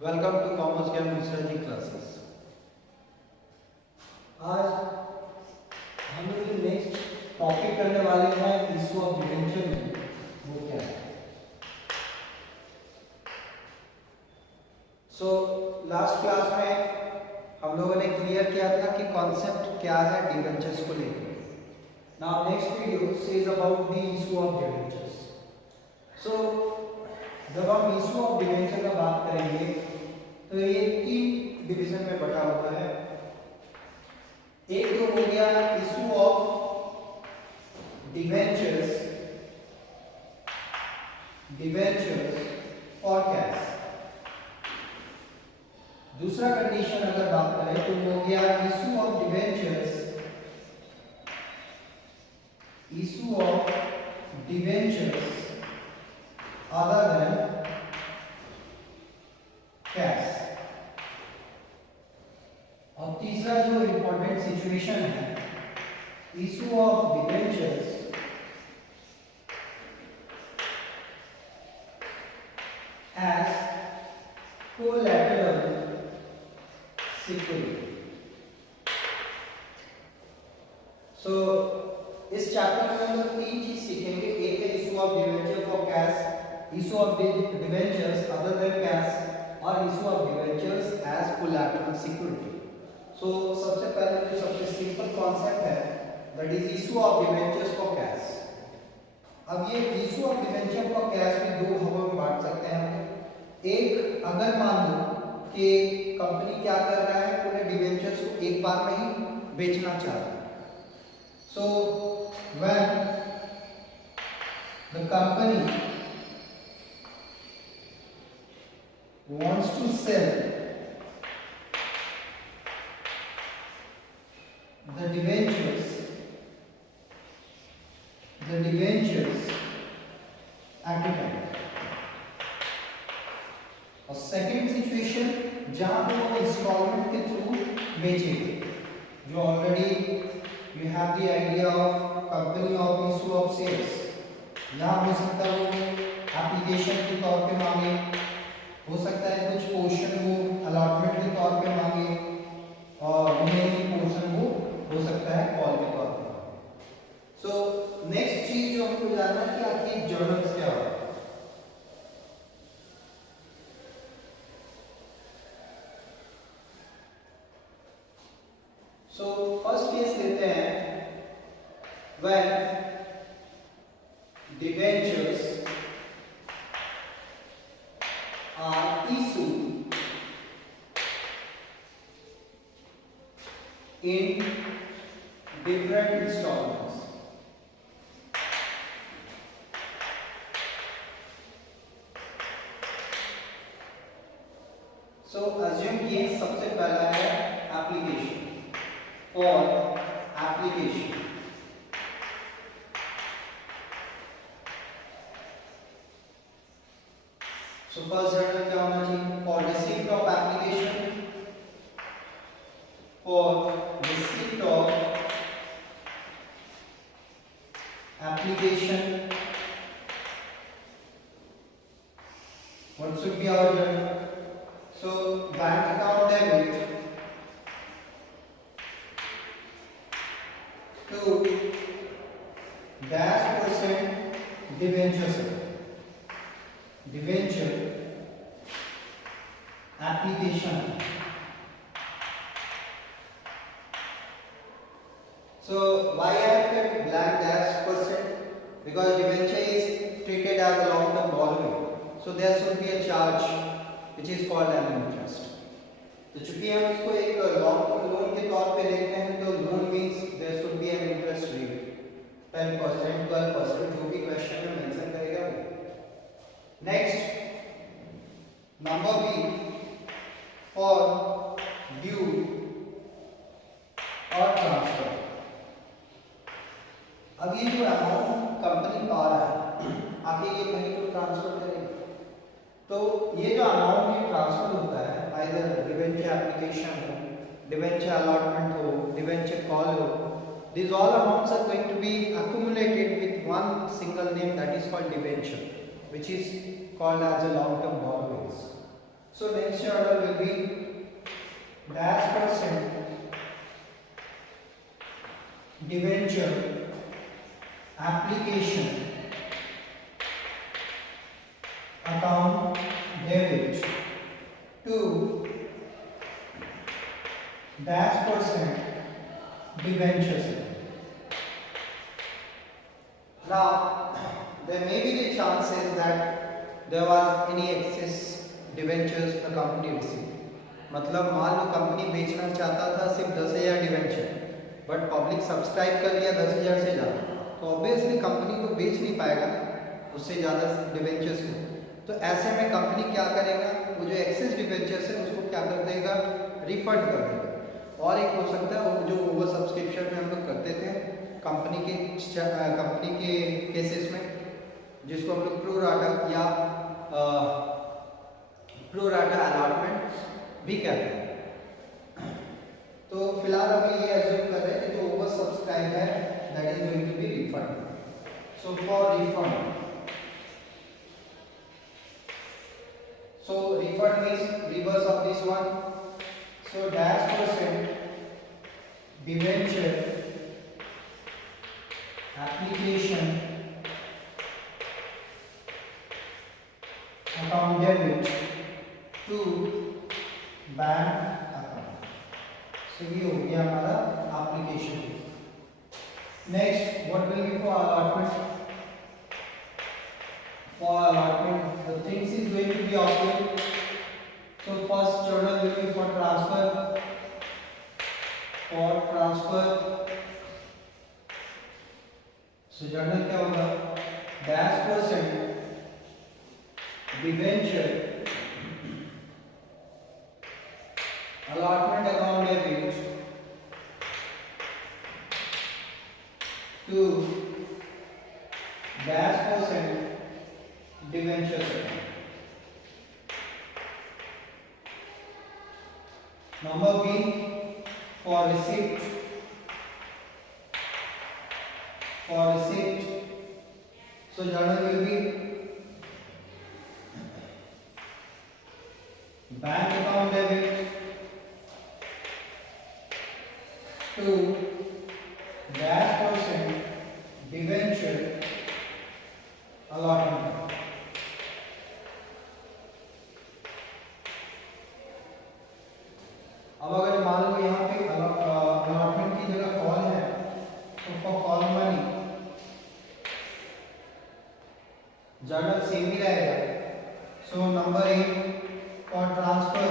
Welcome to commerce ज्ञान research classes. आज हम लोग जो नेक्स्ट टॉपिक करने वाले हैं इशू ऑफ डिवेंचर में वो क्या है। सो लास्ट क्लास में हम लोगों ने क्लियर किया था कि कॉन्सेप्ट क्या है डिवेंचर्स को लेकर। Now next video says about the issue of debentures. So जब हम इशू ऑफ डिवेंचर का बात करेंगे तो ये तीन डिवीजन में बटा हुआ है। एक तो हो गया issue of debentures for cash. दूसरा कंडीशन अगर बात करें तो हो गया issue of debentures other than cash. और तीसरा जो इंपॉर्टेंट सिचुएशन है issue of debentures as collateral security. So इस चैप्टर में हम लोग तीन चीज सीखेंगे। एक है issue of debenture for cash, issue of debentures other than cash और issue of debentures as collateral security. So सबसे पहले जो सबसे सिंपल कॉन्सेप्ट है that is issue of debentures for cash. अब ये issue of debenture for cash में दो भागों में बांट सकते हैं हम। एक, अगर मान लो कि कंपनी क्या कर रहा है, पूरे डिवेंचर्स को एक बार में ही बेचना चाह रहा है। So when the company wants to sell the debentures at a time। और सेकंड सिचुएशन जहां पे वो इंस्टॉलमेंट के थ्रू बेचेंगे, जो already you have the idea of company of issue of sales. यहाँ हो सकता है वो एप्लीकेशन के तौर पे मांगे, हो सकता है कुछ पोर्शन वो अलॉटमेंट के तौर पे मांगे और रिमेनिंग पोर्शन वो हो सकता है कॉल के तौर पे। सो नेक्स्ट चीज जो हमको जानना है कि आखिर जर्नल्स क्या होता है। सो फर्स्ट केस लेते हैं when debentures are issued in different installments। So assume कि सबसे पहला है application for application. So first journal क्या होना चाहिए? For receipt of application, for receipt of application, what should be our journal? So bank account debit to -% debenture application। So why I have kept blank -%? Because debenture is treated as a long term borrowing, so there should be a charge which is called an interest। तो चूंकि हम इसको एक long term loan के तौर पे लेते हैं तो loan means there should be an interest rate 10%, 12%, जो भी क्वेश्चन में मेंशन करेगा वो। Next number B for due और ट्रांसफर। अब ये जो अमाउंट कंपनी पा रहा है आगे ये कहीं तो ट्रांसफर करेगा, तो ये जो अमाउंट ये ट्रांसफर होता है आइदर डिवेंचर एप्लीकेशन हो, डिवेंचर अलॉटमेंट हो, डिवेंचर कॉल हो, these all amounts are going to be accumulated with one single name that is called debenture, which is called as a long term borrowings। So next journal will be dash % debenture application account debit to dash % debentures. Now, there may be the chances that there was any excess debentures the company received. मतलब मान लो कंपनी बेचना चाहता था सिर्फ 10,000 debenture, but public subscribe कर लिया 10,000 से ज़्यादा, तो ऑब्वियसली कंपनी को बेच नहीं पाएगा ना उससे ज़्यादा डिवेंचर्स को। तो ऐसे में कंपनी क्या करेगा, वो जो एक्सेस डिवेंचर्स है उसको क्या कर देगा, रिफंड कर देगा। और एक हो सकता है वो जो ओवर सब्सक्रिप्शन में हम लोग करते थे कंपनी के केसेस में, जिसको हम लोग प्रो राटा अलॉटमेंट भी कहते हैं। तो फिलहाल अभी ये एज्यूम कर रहे हैं कि जो ओवर सब्सक्राइब है that is going to be refund. So for refund, so refund means reverse of this one. So dash % debenture application account debit to bank account. So ये हो गया हमारा application. Next what will be for allotment? For allotment, the things is going to be obtained. So first journal will be for transfer. For transfer, so journal क्या होगा? dash % debenture allotment account debit to dash % debentures account. Number B for receipt. For receipt, so journal will be bank account debit to dash % debenture allotment. अब अगर मान लो यहाँ पे अलॉटमेंट की जगह call है, तो for call money journal same ही रहेगा। So number 8 for transfer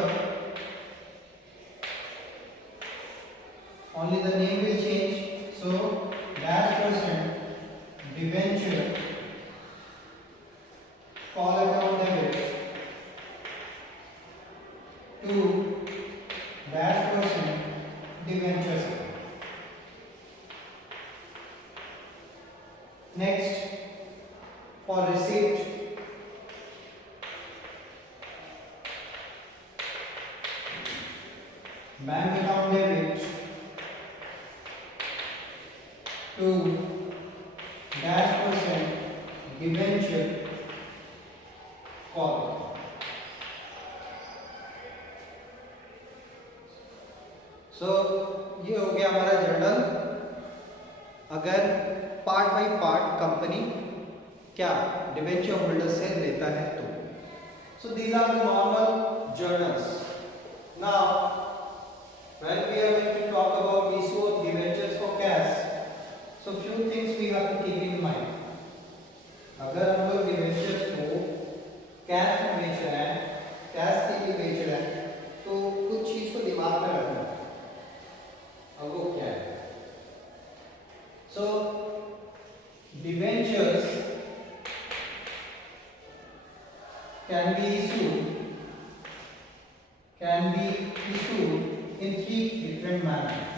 only the name will change. So dash % debenture call account debit to dash % debentures. Next for receipt, bank account debit to dash % debenture call. So ये हो गया हमारा journal. अगर part by part company क्या debenture holder से लेता है तो। So these are the normal journals. Now when we are going to talk about issue of debentures for cash, so few things we have to keep in mind. अगर हम लोग डिबेंचर्स को कैश में बेच रहे हैं, कैश के लिए बेच रहे हैं, तो कुछ चीज को दिमाग में रखना। अब वो क्या है? सो debentures can be issued in three different manners.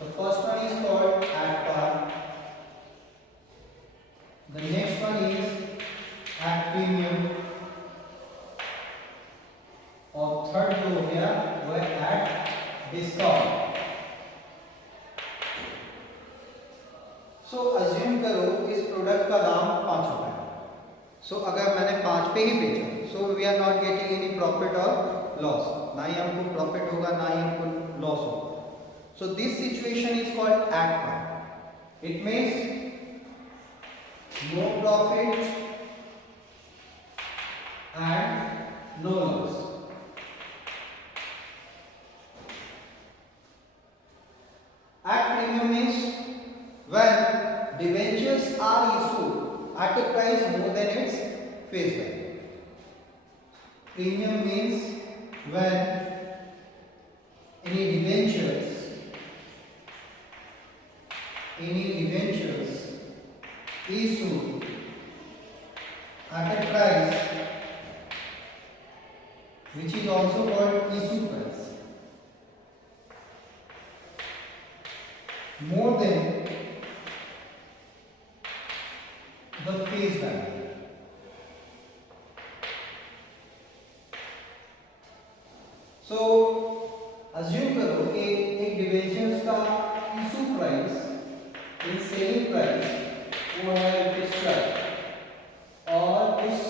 The first one is called at par, the next one is at premium, और थर्ड जो हो गया वो है एट डिस्काउंट। सो अज्यूम करो इस प्रोडक्ट का दाम 5 रुपए, सो अगर मैंने 5 पे ही बेचा, so we are not getting any profit और लॉस, ना ही हमको प्रॉफिट होगा ना ही हमको लॉस होगा। So this situation is called at par. It means no profit and no loss. At premium means when debentures are issued at a price more than its face value. Premium means when any debentures issued at a price which is also called issue price more than the face value. So assume करो कि एक डिबेंचर्स का issue price, in selling price वो है ₹12 और उस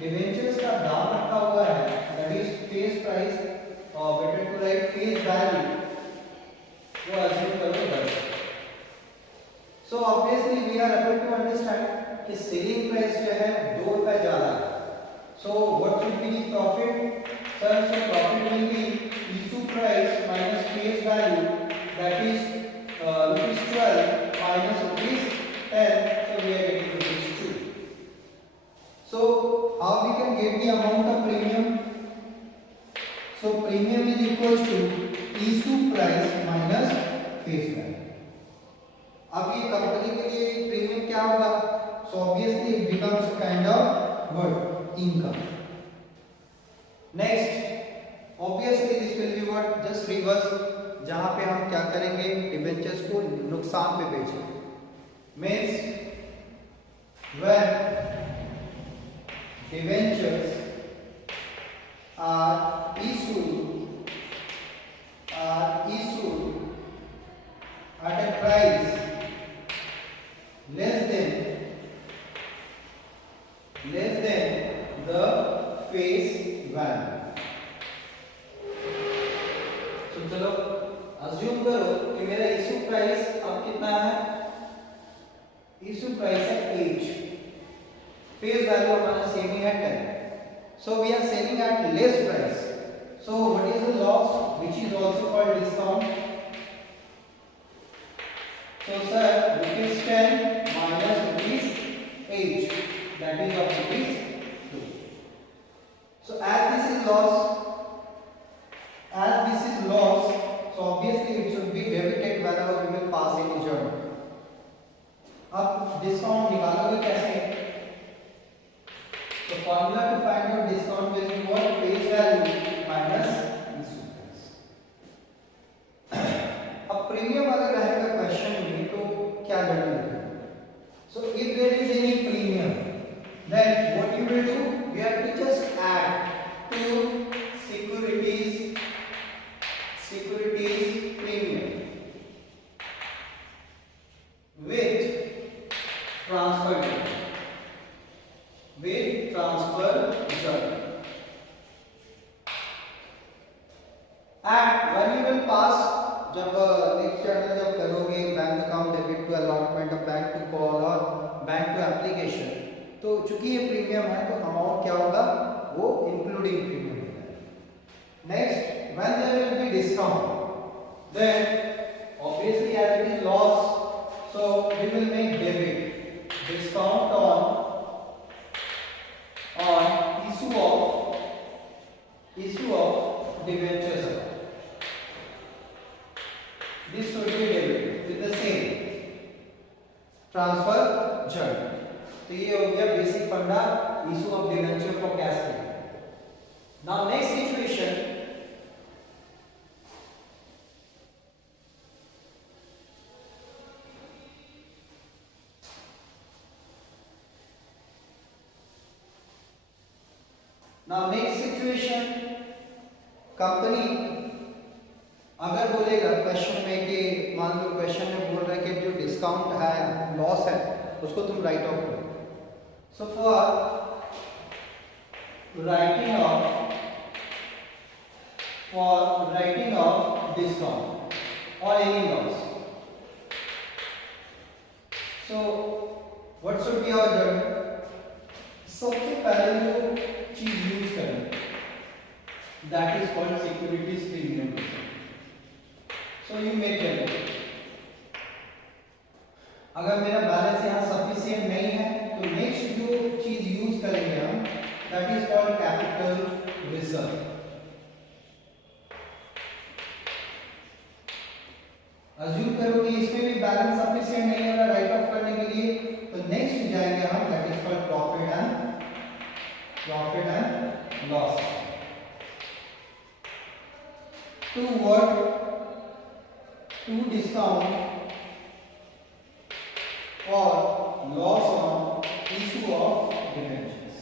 डिबेंचर्स का दाम रखा हुआ है दैट इज फेस प्राइस, और better to write face value, वो assume करो 10। So obviously we are able to understand कि सेलिंग प्राइस जो है ₹2 ज्यादा है। So what should be the profit? Sir, so profit will be issue price minus face value, that is ₹12 minus ₹10. So we are getting ₹2. So how we can get the amount of premium? So premium is equals to issue price minus face value. अब ये कंपनी के लिए प्रीमियम क्या होगा? So obviously it becomes a kind of what income. Next obviously this will be what just reverse, जहां पे हम क्या करेंगे, डिबेंचर्स को नुकसान पे बेचेंगे। Means when debentures are issued at a price less than the face value. So चलो assume करो कि मेरा इशू प्राइस अब कितना है, इशू प्राइस है 8, फेस वैल्यू हमारा सेम ही है 10। So we are selling at less price. So what is the loss, which is also called discount? So sir, ₹10 minus ₹8, that is of ₹2. So as this is loss, so obviously it should be debited whenever we will pass any journal. अब डिस्काउंट निकालोगे कैसे? So formula to find out discount will be what? Face value minus issue price. अब प्रीमियम अगर रहेगा क्वेश्चन में तो क्या करना है? So if there is any premium, then what you will do? You have to just add to securities premium with transfer journal. And when you will pass, जब next journal जब करोगे bank account debit to allotment of bank to call और bank to application, तो चूंकि ये प्रीमियम है तो अमाउंट क्या होगा, वो इंक्लूडिंग प्रीमियम होगा। Next when there will be discount, then obviously as it is loss, so we will make debit discount on issue of debentures amount. This should be debit with the same transfer journal. तो ये हो गया बेसिक फंडा issue of debenture for cash payment. Now next situation, company अगर बोलेगा क्वेश्चन में कि मान लो क्वेश्चन में बोल रहा है कि जो डिस्काउंट है, लॉस है, उसको तुम राइट ऑफ करो। So for writing off for writing off discount or any loss. So what should be our journal? सबसे पहले जो चीज यूज करें that is called securities premium. So you make journal. अगर मेरा बैलेंस यहाँ सफिशिएंट नहीं है तो नेक्स्ट जो चीज यूज करेंगे हम that is called capital reserve. Assume करो कि इसमें भी बैलेंस सफिशिएंट नहीं है राइट ऑफ करने के लिए तो नेक्स्ट जाएंगे हम that is called profit and loss. To what? To discount or loss on issue of debentures.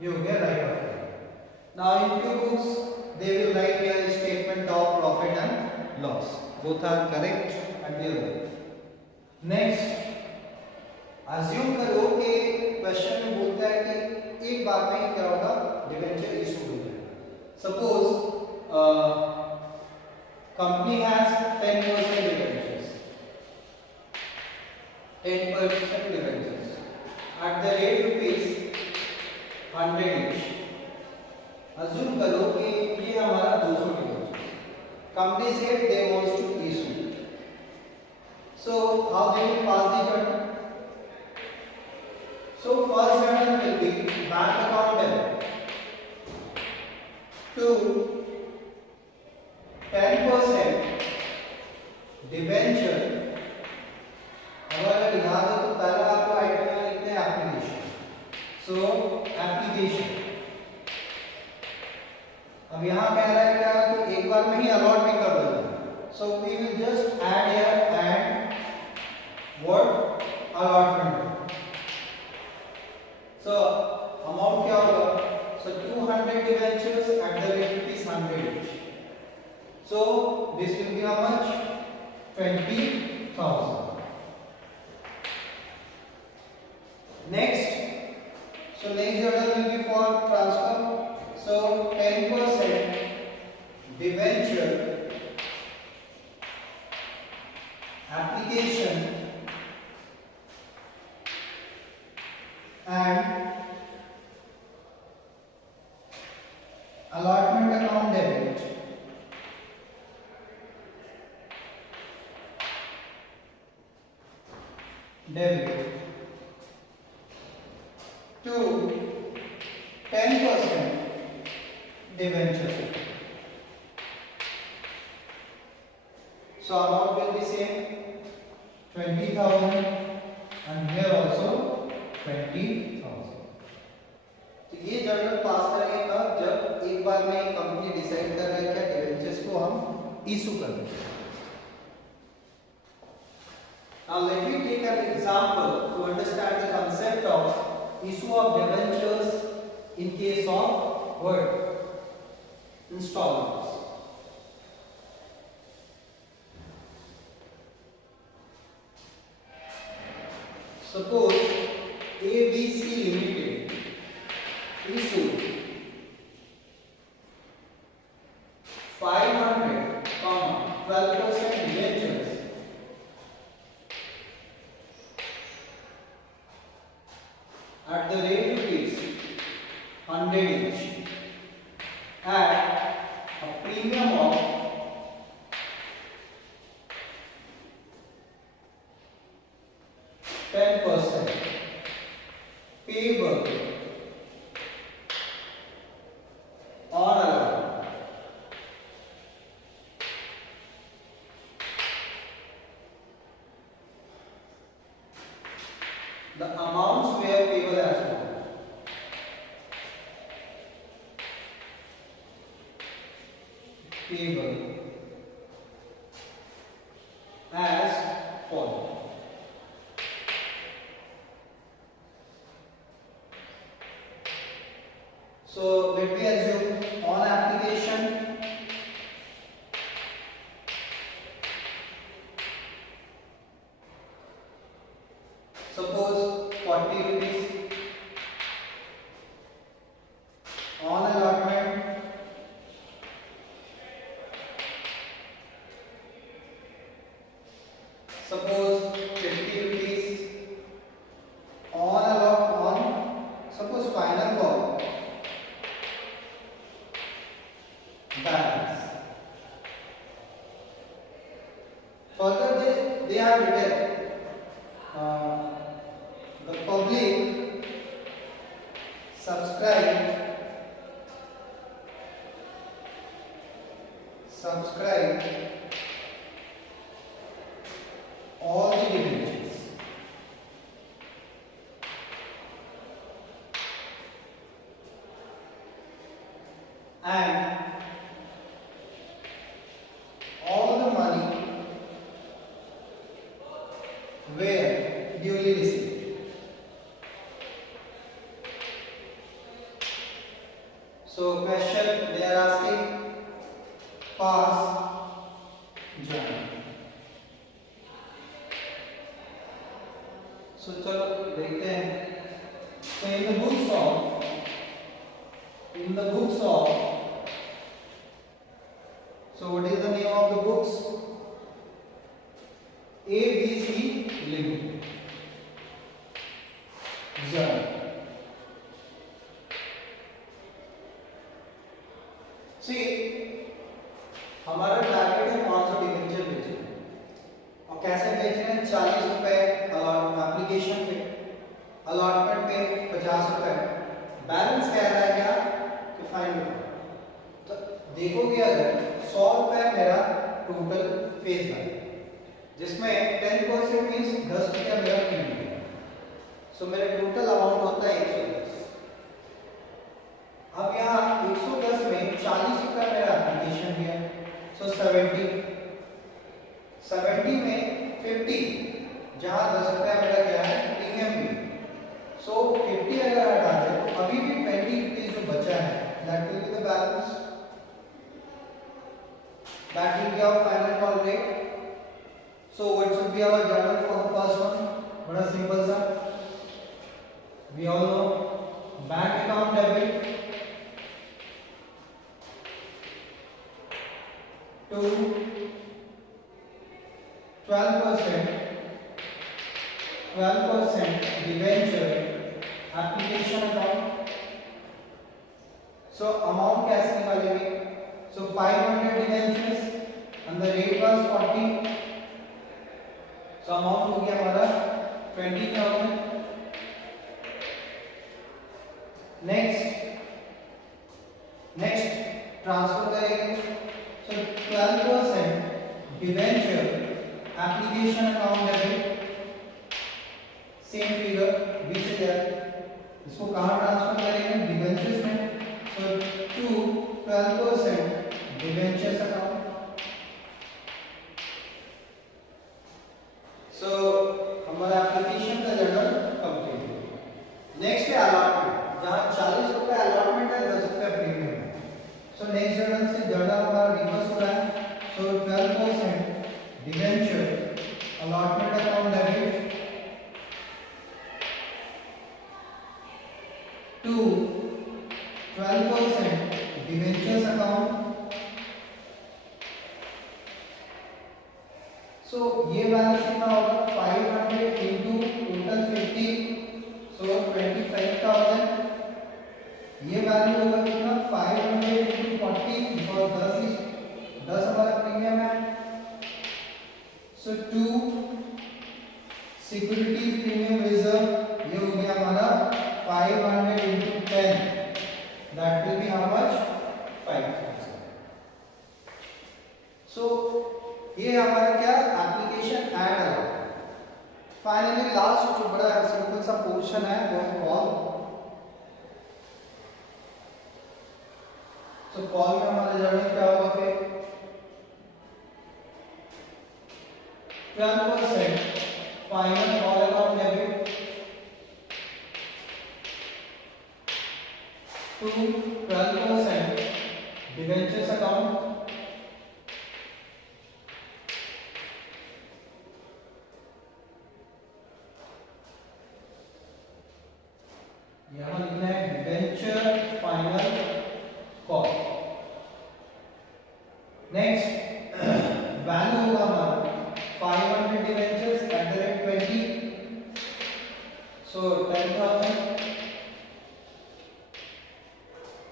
You get right of it. Now in few books they will write here statement of profit and loss. Both are correct and they are. Next assume करो कि क्वेश्चन में बोलता है कि एक बार में क्या होगा डिबेंचर इशू हो जाएगा. सपोज company has 10% debentures. 10% debentures at the rate rupees 100 each. Assume करो कि ये हमारा 200 debentures. Company said they wants to issue. So how they will pass the journal? So first journal will be bank account debit to 10% डिबेंचर. अगर याद हो तो पहला आपको आइटम में लिखते हैं एप्लीकेशन. सो एप्लीकेशन. अब यहाँ कह रहा है क्या कि एक बार में ही अलॉट भी कर देना. So we will just add here and what allotment. So amount क्या होगा? So 200 debentures at the rate ₹100 each. So this will be how much? 20,000. Next, so next journal will be for transfer. So 10% debenture application and allotment account debit to 10% debenture. So amount will be same 20,000 and here also 20,000. तो ये जर्नल पास करेंगे तब जब एक बार में company decide कर रहा है क्या डिबेंचर्स को हम इशू कर दें. Now let me take an example to understand the concept of issue of debentures in case of what? Installments. Suppose ABC Limited issued 500, 12% debentures at the rate rupees 100 each at a premium of 10% payable on allowed. The amounts were payable as follows. Payable as follows. So let me assume on application Suppose 40 rupees on allotment. Suppose 50 rupees on suppose final call balance. Further they have written the public subscribe all the debentures and all the money were duly received. So question they are asking pass journal. So चलो देखते हैं. So in the books of so what is the name of the books? ABC Limited journal. See हमारा टारगेट है 500 डिबेंचर बेचना और कैसे बेचना है 40 रुपए एप्लीकेशन पे, अलॉटमेंट पे 50 रुपए, बैलेंस कह रहा है क्या कि फाइन तो देखोगे अगर 100 रुपए मेरा टोटल फेस वैल्यू जिसमें 10% मींस 10 रुपया मेरा प्रीमियम है, सो मेरे टोटल अमाउंट होता है 110. अब यहाँ 110 में 40 रुपया मेरा एप्लीकेशन भी है, सो 70 में 50 जहाँ 10 रुपया मेरा क्या है प्रीमियम भी, सो 50 अगर हटा दे तो अभी भी 20 रुपीज जो बचा है that will be the balance, that will be our final call rate. So what should be our journal for the first one? बड़ा सिंपल सा, we all know bank account debit to 12% debenture application account. So amount कैसे निकालेंगे? So 500 debentures and the rate was 40. तो अमाउंट हो गया हमारा 20,000. Next transfer करेंगे. सो 12% debenture application account debit same figure 20,000. इसको कहाँ ट्रांसफर करेंगे? डिबेंचर्स में. सो टू 12% डिबेंचर्स अकाउंट. So हमारा एप्लीकेशन का जर्नल कंप्लीट हो गया. नेक्स्ट है अलॉटमेंट, जहाँ 40 रुपए अलॉटमेंट है 10 रुपए प्रीमियम है. सो नेक्स्ट जर्नल से जर्नल हमारा रिवर्स हो रहा है. So 12% debenture allotment account debit to 12% debentures account. So ये बैलेंस कितना होगा? 500 into total 50, so 25,000. ये वैल्यू होगा कितना? 500 into 40 because 10 हमारा प्रीमियम है. सो 2 सिक्योरिटी प्रीमियम रिजर्व ये हो गया हमारा 500 into 10 that will be how much? 5,000. सो ये हमारा क्या एप्लीकेशन ऐड है. फाइनली लास्ट जो बड़ा सिंपल सा पोर्शन है वो है कॉल. तो कॉल में हमारा जर्नल क्या होगा? फिर 12% final call account debit to 12% debentures account. यहाँ लिखना है debenture final call. Next value होगा हमारा 500 डिबेंचर्स एट द रेट 20, सो 10,000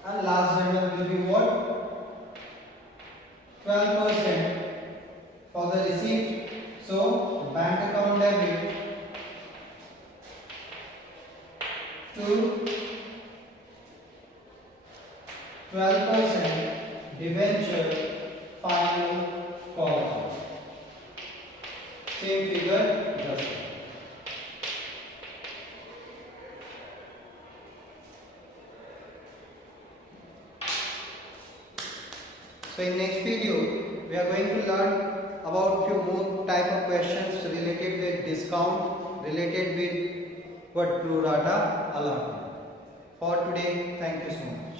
and last number will be what 12% for the receipt, so bank account debit to 12% debenture final call, same figure does it. So in next video we are going to learn about few more type of questions related with discount, related with what pro rata allotment. For today, thank you so much.